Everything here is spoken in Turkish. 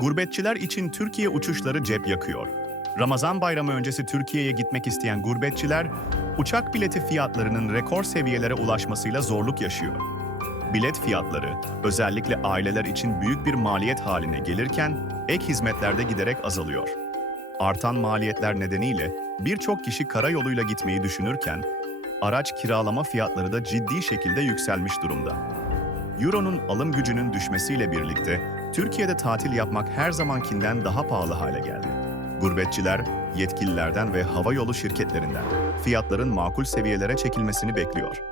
Gurbetçiler için Türkiye uçuşları cep yakıyor. Ramazan bayramı öncesi Türkiye'ye gitmek isteyen gurbetçiler, uçak bileti fiyatlarının rekor seviyelere ulaşmasıyla zorluk yaşıyor. Bilet fiyatları, özellikle aileler için büyük bir maliyet haline gelirken, ek hizmetlerde giderek azalıyor. Artan maliyetler nedeniyle birçok kişi karayoluyla gitmeyi düşünürken, araç kiralama fiyatları da ciddi şekilde yükselmiş durumda. Euro'nun alım gücünün düşmesiyle birlikte Türkiye'de tatil yapmak her zamankinden daha pahalı hale geldi. Gurbetçiler, yetkililerden ve havayolu şirketlerinden fiyatların makul seviyelere çekilmesini bekliyor.